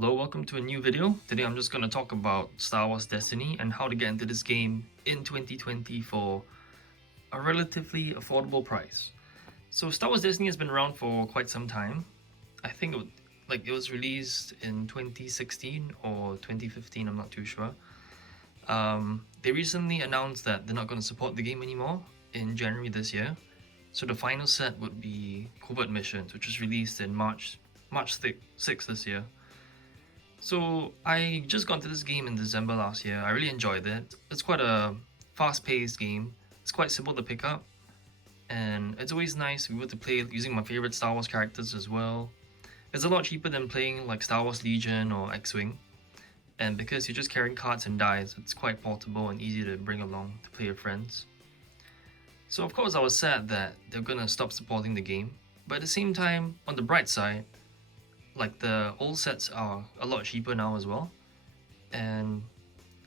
Hello, welcome to a new video. Today I'm just going to talk about Star Wars Destiny and how to get into this game in 2020 for a relatively affordable price. So Star Wars Destiny has been around for quite some time. I think it was released in 2016 or 2015, I'm not too sure. They recently announced that they're not going to support the game anymore in January this year. So the final set would be Covert Missions, which was released in March 6th this year. So I just got into this game in December last year. I really enjoyed it. It's quite a fast-paced game. It's quite simple to pick up, and it's always nice to be able to play using my favorite Star Wars characters as well. It's a lot cheaper than playing like Star Wars Legion or X-Wing, and because you're just carrying cards and dice, it's quite portable and easy to bring along to play with friends. So of course I was sad that they're gonna stop supporting the game, but at the same time, on the bright side, like the old sets are a lot cheaper now as well, and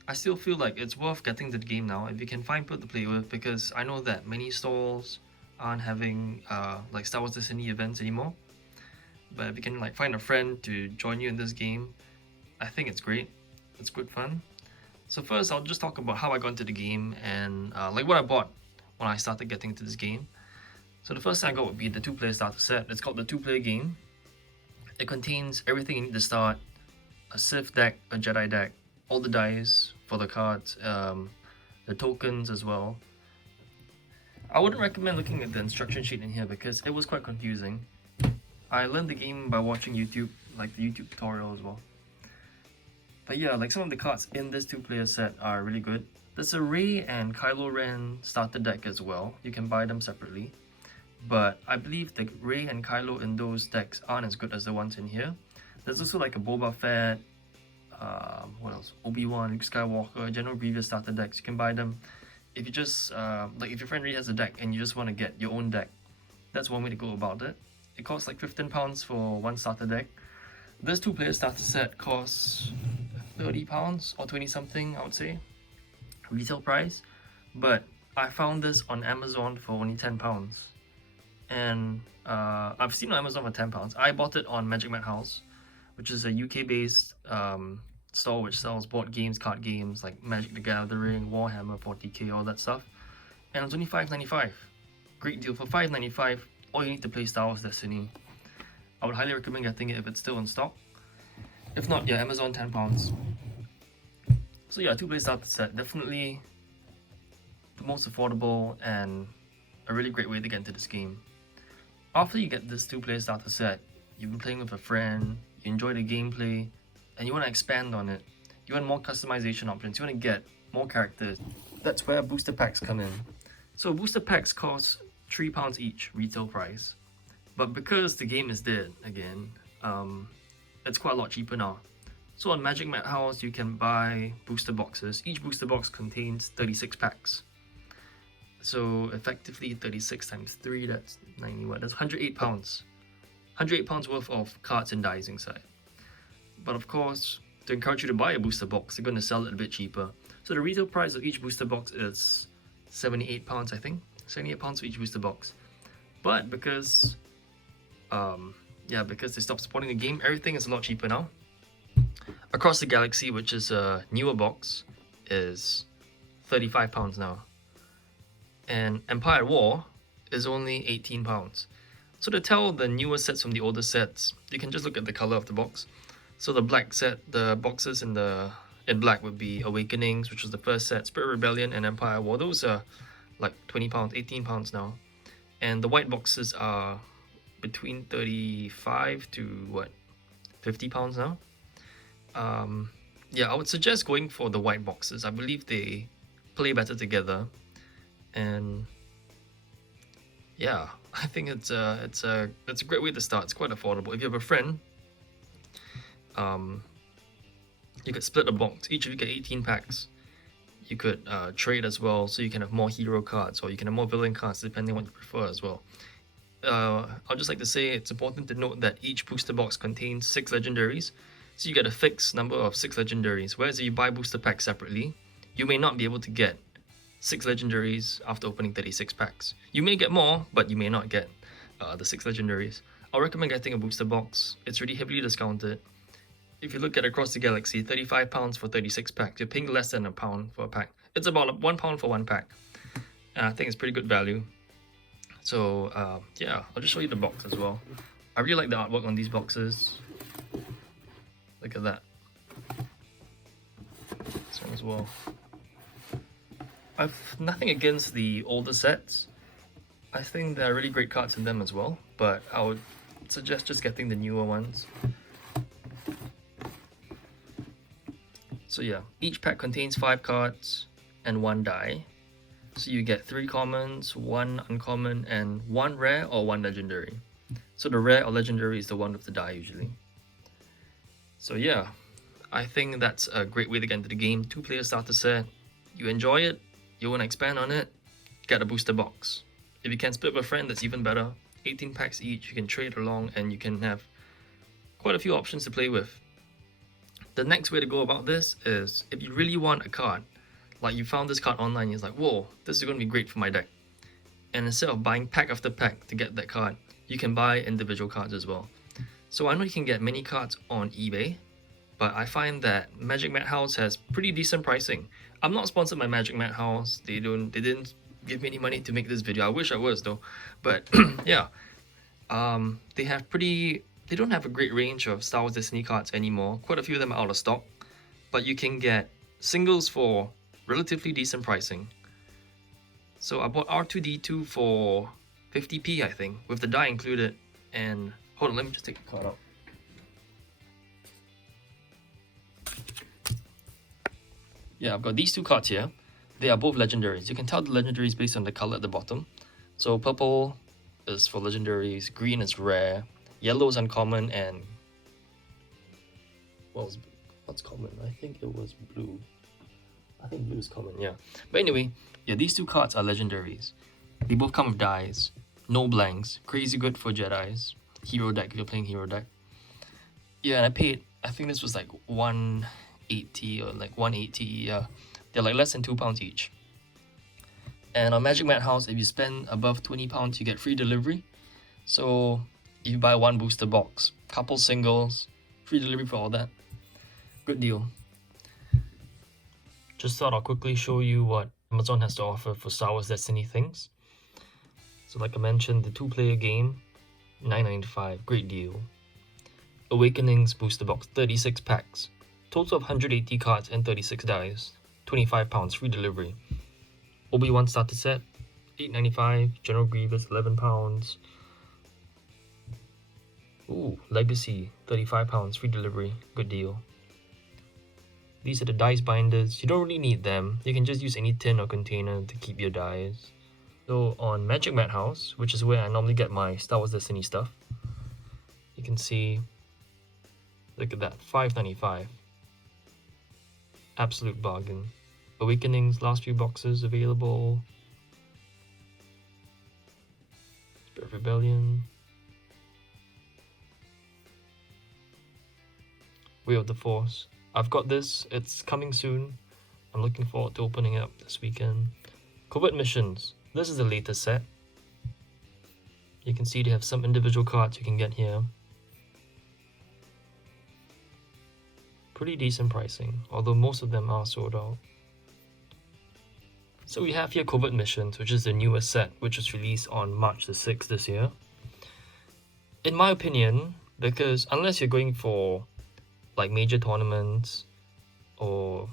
I still feel like it's worth getting the game now if you can find people to play with, because I know that many stalls aren't having like Star Wars Destiny events anymore. But if you can like find a friend to join you in this game, I think it's great. It's good fun. So first I'll just talk about how I got into the game and like what I bought when I started getting into this game. So the first thing I got would be the 2-player starter set. It's called the 2-player game. It contains everything you need to start: a Sith deck, a Jedi deck, all the dice for the cards, the tokens as well. I wouldn't recommend looking at the instruction sheet in here because it was quite confusing. I learned the game by watching YouTube, like the YouTube tutorial as well. But yeah, like some of the cards in this 2-player set are really good. There's a Rey and Kylo Ren starter deck as well. You can buy them separately. But I believe the Rey and Kylo in those decks aren't as good as the ones in here. There's also like a Boba Fett, what else? Obi-Wan, Luke Skywalker, General Grievous starter decks. You can buy them if you just like if your friend already has a deck and you just want to get your own deck. That's one way to go about it. It costs like £15 for one starter deck. This 2-player starter set costs £30 or 20 something, I would say, retail price. But I found this on Amazon for only £10. And I've seen it on Amazon for £10. I bought it on Magic Madhouse, which is a UK-based store which sells board games, card games like Magic the Gathering, Warhammer 40k, all that stuff. And it's only £5.95. Great deal. For £5.95, all you need to play Star Wars Destiny. I would highly recommend getting it if it's still in stock. If not, yeah, Amazon £10. So yeah, 2-player starter set, definitely the most affordable and a really great way to get into this game. After you get this 2-player starter set, you've been playing with a friend, you enjoy the gameplay, and you want to expand on it. You want more customization options, you want to get more characters. That's where booster packs come in. So booster packs cost £3 each, retail price. But because the game is dead again, it's quite a lot cheaper now. So on Magic Madhouse, you can buy booster boxes. Each booster box contains 36 packs. So effectively 36 times 3, that's 90, what? That's £108. £108 worth of cards and dice inside. But of course, to encourage you to buy a booster box, they're going to sell it a bit cheaper. So the retail price of each booster box is £78, I think. £78 for each booster box. But because because they stopped supporting the game, everything is a lot cheaper now. Across the Galaxy, which is a newer box, is £35 now. And Empire War is only £18. So to tell the newer sets from the older sets, you can just look at the color of the box. So the black set, the boxes in black would be Awakenings, which was the first set, Spirit Rebellion, and Empire War. Those are like £20, £18 now. And the white boxes are between 35 to what, £50 now. Yeah, I would suggest going for the white boxes. I believe they play better together, and yeah, I think it's a great way to start. It's quite affordable. If you have a friend, you could split a box. Each of you get 18 packs. You could trade as well, so you can have more hero cards, or you can have more villain cards, depending on what you prefer as well. I'd just like to say it's important to note that each booster box contains 6 legendaries, so you get a fixed number of 6 legendaries, whereas if you buy booster packs separately, you may not be able to get 6 legendaries after opening 36 packs. You may get more, but you may not get the 6 legendaries. I'll recommend getting a booster box. It's really heavily discounted. if you look at across the galaxy, £35 for 36 packs. You're paying less than £1 for a pack. It's about £1 for one pack. And I think it's pretty good value. So yeah, I'll just show you the box as well. I really like the artwork on these boxes. Look at that. This one as well. I've nothing against the older sets. I think there are really great cards in them as well, but I would suggest just getting the newer ones. So yeah, each pack contains 5 cards and 1 die. So you get 3 commons, 1 uncommon, and 1 rare or 1 legendary. So the rare or legendary is the one with the die usually. So yeah, I think that's a great way to get into the game. 2-player starter set. You enjoy it, you want to expand on it, get a booster box. If you can split with a friend, that's even better. 18 packs each, you can trade along and you can have quite a few options to play with. The next way to go about this is, if you really want a card, like you found this card online, you're like, whoa, this is going to be great for my deck. And instead of buying pack after pack to get that card, you can buy individual cards as well. So I know you can get many cards on eBay, but I find that Magic Madhouse has pretty decent pricing. I'm not sponsored by Magic Madhouse. They didn't give me any money to make this video. I wish I was though. But yeah, they don't have a great range of Star Wars Destiny cards anymore. Quite a few of them are out of stock, but you can get singles for relatively decent pricing. So I bought R2-D2 for 50p, I think, with the die included. And hold on, let me just take the card out. Yeah, I've got these 2 cards here. They are both legendaries. You can tell the legendaries based on the color at the bottom. So purple is for legendaries, green is rare, yellow is uncommon, and what's common? I think it was blue. I think blue is common, yeah. But anyway, yeah, these 2 cards are legendaries. They both come with dies, no blanks, crazy good for Jedis, hero deck if you're playing hero deck. Yeah, and I paid, I think this was like 180 or like 180, yeah. They're like less than £2 each. And on Magic Madhouse, if you spend above £20, you get free delivery. So if you buy 1 booster box, couple singles, free delivery for all that. Good deal. Just thought I'll quickly show you what Amazon has to offer for Star Wars Destiny things. So like I mentioned, the 2-player game, $9.95, great deal. Awakenings booster box, 36 packs. Total of 180 cards and 36 dice. £25, free delivery. Obi-Wan starter set, $8.95. General Grievous, £11. Ooh, Legacy, £35, free delivery, good deal. These are the dice binders. You don't really need them. You can just use any tin or container to keep your dice. So on Magic Madhouse, which is where I normally get my Star Wars Destiny stuff, you can see, look at that, $5.95. Absolute bargain. Awakenings, last few boxes available. Spirit of Rebellion. Way of the Force. I've got this, it's coming soon. I'm looking forward to opening it up this weekend. Covert Missions. This is the latest set. You can see they have some individual cards you can get here. Pretty decent pricing, although most of them are sold out. So we have here Covert Missions, which is the newest set, which was released on March the 6th this year. In my opinion, because unless you're going for like major tournaments, or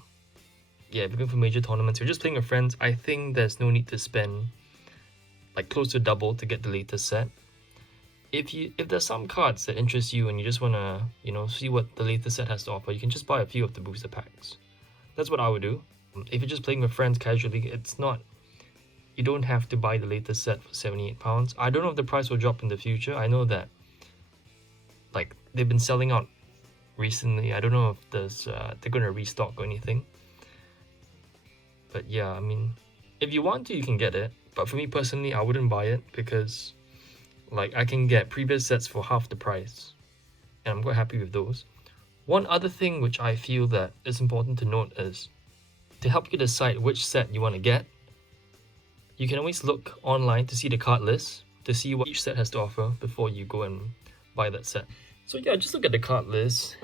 yeah, if you're going for major tournaments, you're just playing with friends, I think there's no need to spend like close to double to get the latest set. If there's some cards that interest you and you just want to, you know, see what the latest set has to offer, you can just buy a few of the booster packs. That's what I would do. If you're just playing with friends casually, you don't have to buy the latest set for £78. I don't know if the price will drop in the future. I know that like they've been selling out recently. I don't know if they're going to restock or anything. But yeah, I mean, if you want to, you can get it. But for me personally, I wouldn't buy it because like I can get previous sets for half the price. And I'm quite happy with those. One other thing which I feel that is important to note is to help you decide which set you want to get, you can always look online to see the card list, to see what each set has to offer before you go and buy that set. So yeah, just look at the card list,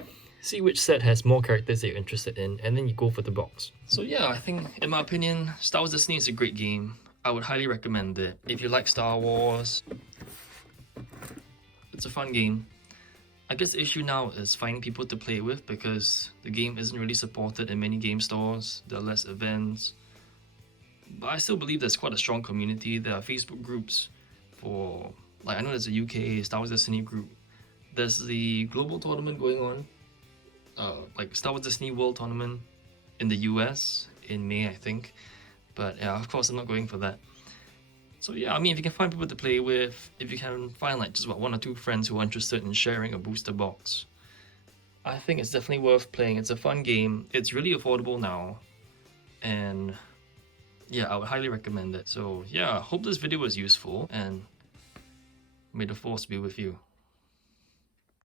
see which set has more characters that you're interested in, and then you go for the box. So yeah, I think, in my opinion, Star Wars Destiny is a great game. I would highly recommend it. If you like Star Wars, it's a fun game. I guess the issue now is finding people to play with because the game isn't really supported in many game stores. There are less events. But I still believe there's quite a strong community. There are Facebook groups for, like, I know there's a UK Star Wars Destiny group. There's the global tournament going on, like Star Wars Destiny World Tournament in the US in May, I think. But yeah, of course, I'm not going for that. So yeah, I mean, if you can find people to play with, if you can find like just about 1 or 2 friends who are interested in sharing a booster box, I think it's definitely worth playing. It's a fun game. It's really affordable now. And yeah, I would highly recommend it. So yeah, hope this video was useful, and may the force be with you.